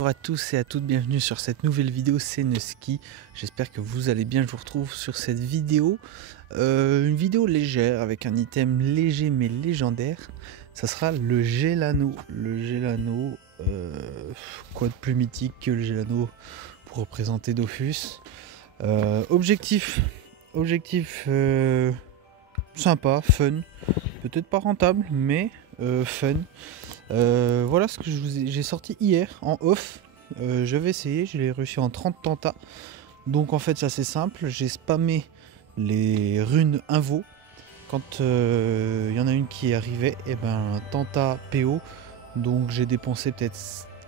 Bonjour à tous et à toutes, bienvenue sur cette nouvelle vidéo, c'est Nusky. J'espère que vous allez bien, je vous retrouve sur cette vidéo. Une vidéo légère avec un item léger mais légendaire. Ça sera le Gelano. Le Gelano, quoi de plus mythique que le Gelano pour représenter Dofus. Objectif sympa, fun. Peut-être pas rentable mais fun. Voilà ce que j'ai sorti hier en off. Je vais essayer, je l'ai réussi en 30 tentats. Donc en fait c'est assez simple, j'ai spammé les runes invo. Quand il y en a une qui arrivait, et ben tenta PO. Donc j'ai dépensé peut-être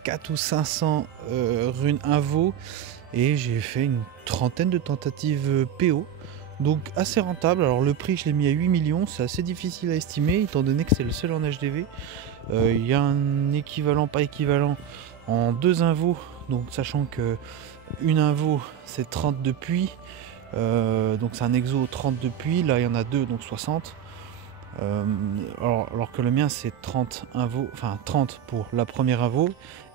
4 ou 500 runes invo. Et j'ai fait une trentaine de tentatives PO. Donc assez rentable. Alors le prix je l'ai mis à 8 millions, c'est assez difficile à estimer étant donné que c'est le seul en HDV. Il y a un équivalent, pas équivalent en 2 invos, donc sachant que une invo c'est 30 de puits, donc c'est un exo 30 de puits, là il y en a 2 donc 60. Alors que le mien c'est 30 invo, enfin 30 pour la première invo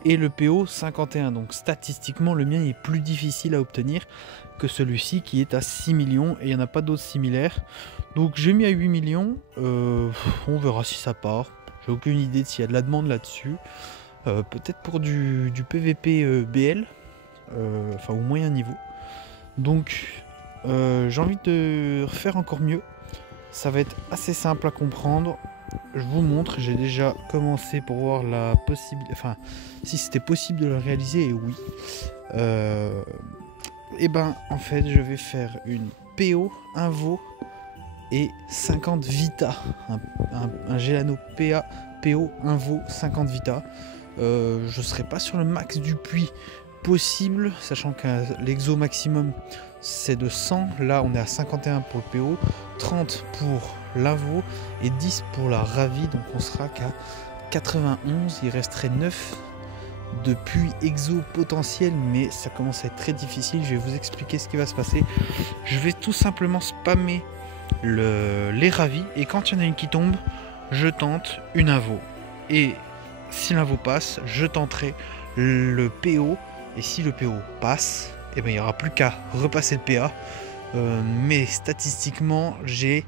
et le PO 51, donc statistiquement le mien est plus difficile à obtenir que celui-ci qui est à 6 millions et il n'y en a pas d'autres similaires. Donc j'ai mis à 8 millions, on verra si ça part. J'ai aucune idée de s'il y a de la demande là-dessus. Peut-être pour du PVP BL, enfin au moyen niveau. Donc j'ai envie de faire encore mieux. Ça va être assez simple à comprendre. Je vous montre, j'ai déjà commencé pour voir la possibilité, enfin si c'était possible de le réaliser, et oui. Et ben en fait je vais faire une PO invo et 50 Vita, un Gelano PO invo 50 Vita. Je serai pas sur le max du puits possible, sachant que l'exo maximum c'est de 100, là on est à 51 pour le PO, 30 pour l'invo et 10 pour la Ravi, donc on sera qu'à 91, il resterait 9 de puits exo potentiel, mais ça commence à être très difficile. Je vais vous expliquer ce qui va se passer. Je vais tout simplement spammer les ravis et quand il y en a une qui tombe, je tente une invo. Et si l'invo passe, je tenterai le PO. Et si le PO passe, et ben, il n'y aura plus qu'à repasser le PA. Mais statistiquement, j'ai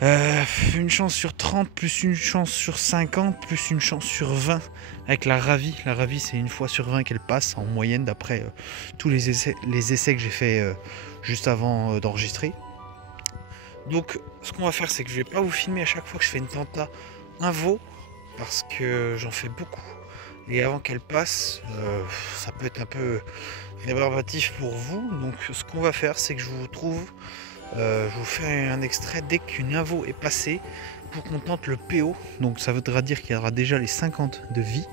une chance sur 30, plus une chance sur 50, plus une chance sur 20 avec la Ravi. La Ravi, c'est une fois sur 20 qu'elle passe en moyenne, d'après tous les essais que j'ai fait juste avant d'enregistrer. Donc, ce qu'on va faire, c'est que je vais pas vous filmer à chaque fois que je fais une tenta invo, parce que j'en fais beaucoup. Et avant qu'elle passe, ça peut être un peu rébarbatif pour vous. Donc, ce qu'on va faire, c'est que je vous fais un extrait dès qu'une invo est passée pour qu'on tente le PO. Donc ça voudra dire qu'il y aura déjà les 50 de vie,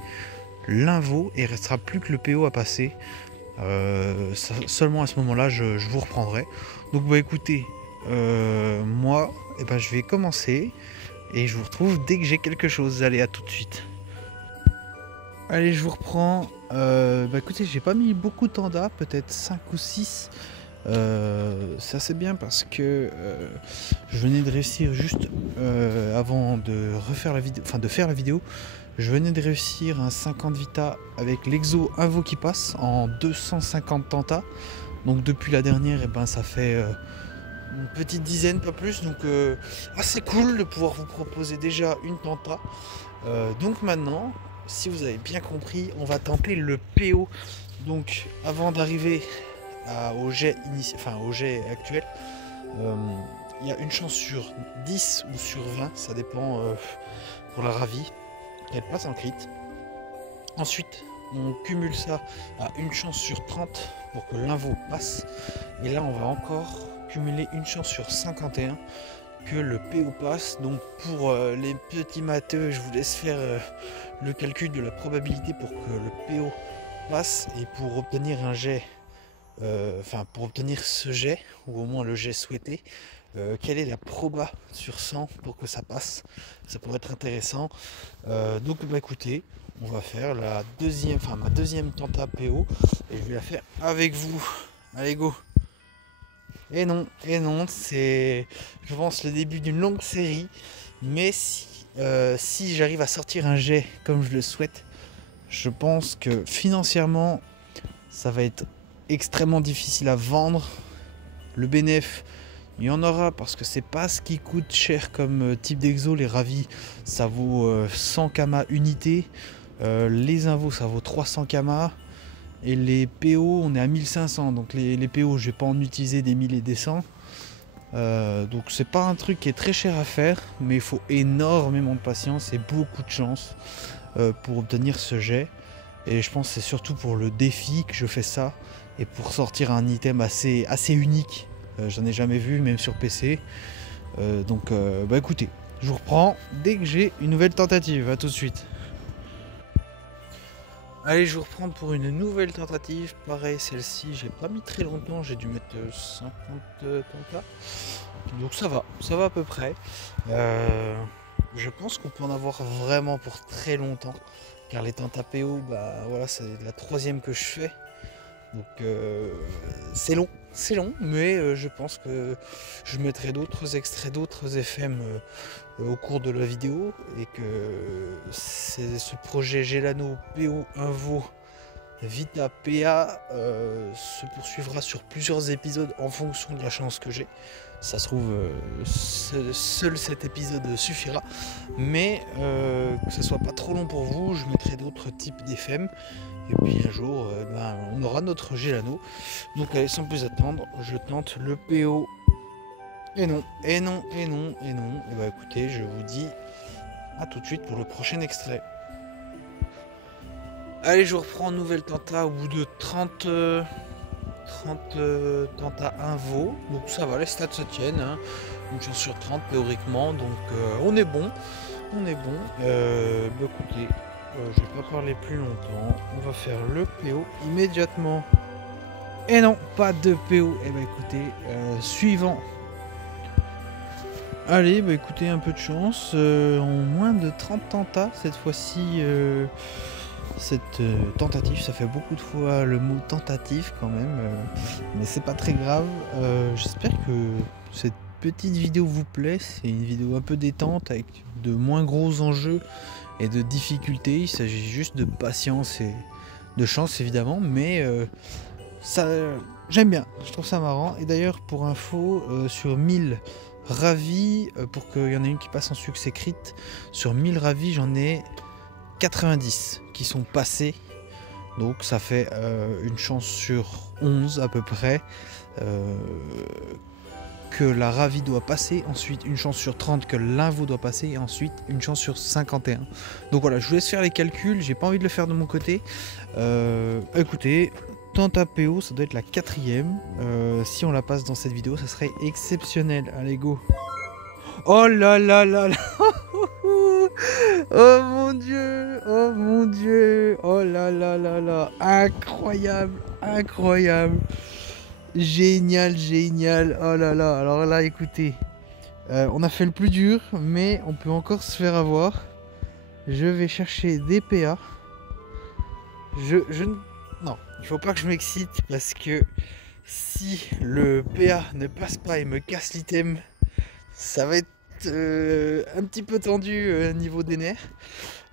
l'invo, et il restera plus que le PO à passer. Seulement à ce moment là je vous reprendrai. Donc bah écoutez, moi je vais commencer et je vous retrouve dès que j'ai quelque chose. Allez, à tout de suite. Allez, je vous reprends. Écoutez, j'ai pas mis beaucoup de tenda, peut-être 5 ou 6. C'est assez bien parce que je venais de réussir juste avant de refaire la vidéo, enfin de faire la vidéo, je venais de réussir un 50 Vita avec l'exo invo qui passe en 250 tentats. Donc depuis la dernière, ça fait une petite dizaine, pas plus. Donc assez cool de pouvoir vous proposer déjà une tenta. Donc maintenant, si vous avez bien compris, on va tenter le PO. Donc avant d'arriver au jet actuel, il y a une chance sur 10 ou sur 20, ça dépend pour la Ravi, elle passe en crit. Ensuite on cumule ça à une chance sur 30 pour que l'invo passe, et là on va encore cumuler une chance sur 51 que le PO passe. Donc pour les petits matheux, je vous laisse faire le calcul de la probabilité pour que le PO passe, et pour obtenir un jet, pour obtenir ce jet, ou au moins le jet souhaité, quelle est la proba sur 100 pour que ça passe. Ça pourrait être intéressant. Donc écoutez, on va faire ma deuxième tenta PO, et je vais la faire avec vous. Allez, go. Et non, c'est, je pense, le début d'une longue série, mais si j'arrive à sortir un jet comme je le souhaite, Je pense que financièrement, ça va être extrêmement difficile à vendre. Le bénéf, il y en aura parce que c'est pas ce qui coûte cher comme type d'exo. Les ravis, ça vaut 100 kama unité. Les invos, ça vaut 300 kama. Et les PO, on est à 1500. Donc les PO, je vais pas en utiliser des 1000 et des 100. Donc c'est pas un truc qui est très cher à faire, mais il faut énormément de patience et beaucoup de chance pour obtenir ce jet. Et je pense que c'est surtout pour le défi que je fais ça et pour sortir un item assez unique. J'en ai jamais vu, même sur PC. Donc bah écoutez, je vous reprends dès que j'ai une nouvelle tentative. À tout de suite. Allez, je vous reprends pour une nouvelle tentative. Pareil, celle-ci, j'ai pas mis très longtemps, j'ai dû mettre 50 tentas. Donc ça va à peu près. Je pense qu'on peut en avoir vraiment pour très longtemps. Car les tentas PO, bah voilà, c'est la 3e que je fais. Donc c'est long, mais je pense que je mettrai d'autres extraits, d'autres FM au cours de la vidéo et que ce projet Gelano PO Invo Vita PA se poursuivra sur plusieurs épisodes en fonction de la chance que j'ai. Ça se trouve, seul cet épisode suffira, mais que ce soit pas trop long pour vous, je mettrai d'autres types d'FM. Et puis un jour, on aura notre Gelano. Donc allez, sans plus attendre, je tente le PO. Et non. Et bah écoutez, je vous dis à tout de suite pour le prochain extrait. Allez, je vous reprends nouvelle tenta au bout de 30 tenta invo. Donc ça va, les stats se tiennent. Hein. Une chance sur 30 théoriquement. Donc on est bon. Bah écoutez. Je vais pas parler plus longtemps, on va faire le PO immédiatement. Et non, pas de PO. Et bah écoutez, suivant. Allez, bah écoutez, un peu de chance. En moins de 30 tentas, cette fois-ci, cette tentative, ça fait beaucoup de fois le mot tentative quand même. Mais c'est pas très grave. J'espère que cette petite vidéo vous plaît. C'est une vidéo un peu détente avec de moins gros enjeux et de difficultés. Il s'agit juste de patience et de chance évidemment, mais ça j'aime bien, je trouve ça marrant. Et d'ailleurs pour info, sur 1000 ravis, pour qu'il y en ait une qui passe en succès crit, sur 1000 ravis j'en ai 90 qui sont passés, donc ça fait une chance sur 11 à peu près que la ravi doit passer, ensuite une chance sur 30 que l'invo doit passer, et ensuite une chance sur 51. Donc voilà, je vous laisse faire les calculs, j'ai pas envie de le faire de mon côté. Écoutez, tenta PO, ça doit être la 4e. Si on la passe dans cette vidéo, ça serait exceptionnel. Allez, go. Oh là là là là. Oh mon dieu, oh là là là là, incroyable. Génial, oh là là, alors là écoutez, on a fait le plus dur, mais on peut encore se faire avoir. Je vais chercher des PA. Non, il faut pas que je m'excite, parce que si le PA ne passe pas et me casse l'item, ça va être un petit peu tendu niveau des nerfs.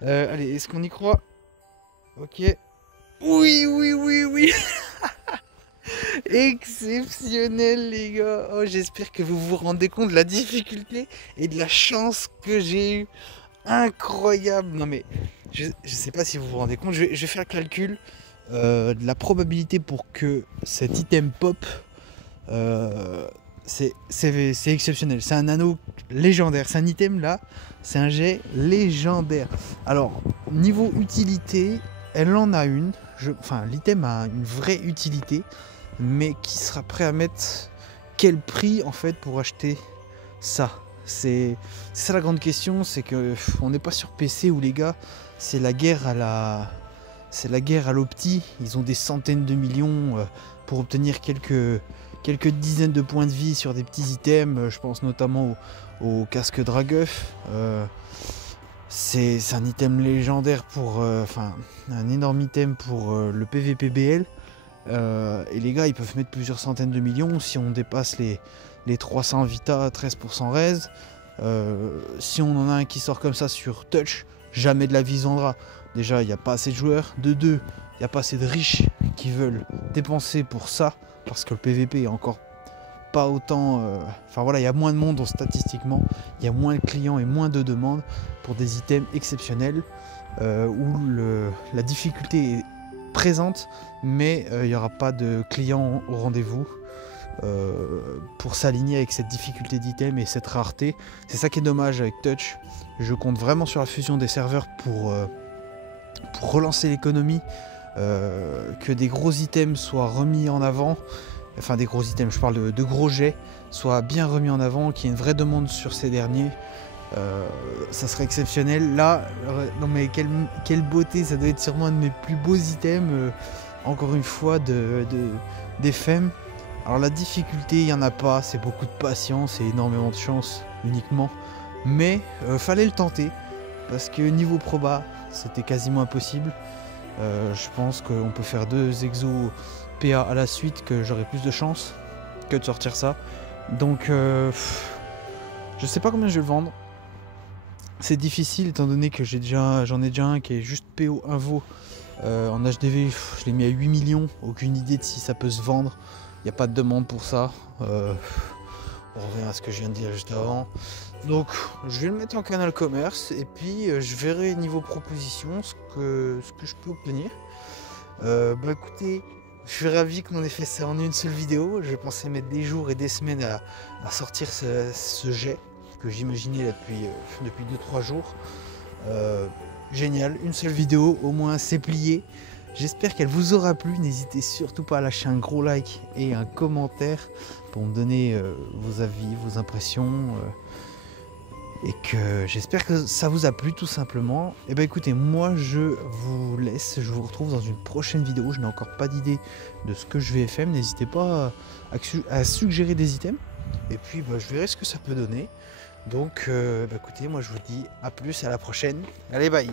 Allez, est-ce qu'on y croit? Ok. Oui. Exceptionnel les gars. Oh, j'espère que vous vous rendez compte de la difficulté et de la chance que j'ai eu. Incroyable. Non mais je sais pas si vous vous rendez compte. Je vais faire le calcul de la probabilité pour que cet item pop. C'est exceptionnel. C'est un anneau légendaire. C'est un item là. C'est un jet légendaire. Alors niveau utilité, elle en a une. Enfin, l'item a une vraie utilité, mais qui sera prêt à mettre quel prix en fait pour acheter ça? C'est ça la grande question, c'est que on n'est pas sur PC où les gars, c'est la guerre à l'opti. Ils ont des centaines de millions pour obtenir quelques dizaines de points de vie sur des petits items. Je pense notamment au casque Dragueuf. C'est un item légendaire pour... un énorme item pour le PVPBL. Et les gars, ils peuvent mettre plusieurs centaines de millions si on dépasse les 300 Vita, 13% Res. Si on en a un qui sort comme ça sur Touch, jamais de la vie Zandra. déjà il n'y a pas assez de joueurs, de deux, il n'y a pas assez de riches qui veulent dépenser pour ça, parce que le PVP est encore pas autant... Enfin voilà, il y a moins de monde statistiquement, il y a moins de clients et moins de demandes pour des items exceptionnels, où la difficulté est présente, mais il n'y aura pas de clients au rendez-vous pour s'aligner avec cette difficulté d'item et cette rareté. C'est ça qui est dommage avec Touch. Je compte vraiment sur la fusion des serveurs pour relancer l'économie, que des gros items soient remis en avant, enfin des gros items, je parle de gros jets, soient bien remis en avant, qu'il y ait une vraie demande sur ces derniers. Ça serait exceptionnel. Là, non mais quelle beauté, ça doit être sûrement un de mes plus beaux items, encore une fois, des femmes. Alors la difficulté, il n'y en a pas, c'est beaucoup de patience et énormément de chance uniquement. Mais fallait le tenter, parce que niveau proba, c'était quasiment impossible. Je pense qu'on peut faire 2 exos PA à la suite, que j'aurai plus de chance que de sortir ça. Donc je sais pas combien je vais le vendre. C'est difficile étant donné que j'en ai déjà un qui est juste PO Invo en HDV. Je l'ai mis à 8 millions, aucune idée de si ça peut se vendre. Il n'y a pas de demande pour ça. On revient à ce que je viens de dire juste avant. Donc je vais le mettre en canal commerce et puis je verrai niveau proposition ce que je peux obtenir. Bah écoutez, je suis ravi qu'on ait fait ça en une seule vidéo. Je pensais mettre des jours et des semaines à sortir ce jet que j'imaginais là depuis 2-3 jours. Génial, une seule vidéo, au moins c'est plié. J'espère qu'elle vous aura plu. N'hésitez surtout pas à lâcher un gros like et un commentaire pour me donner vos avis, vos impressions. Et que j'espère que ça vous a plu tout simplement. Et bah écoutez, moi je vous laisse, je vous retrouve dans une prochaine vidéo. Je n'ai encore pas d'idée de ce que je vais faire. N'hésitez pas à suggérer des items. Et puis bah, je verrai ce que ça peut donner. Donc bah, écoutez, moi je vous dis à plus, à la prochaine. Allez, bye.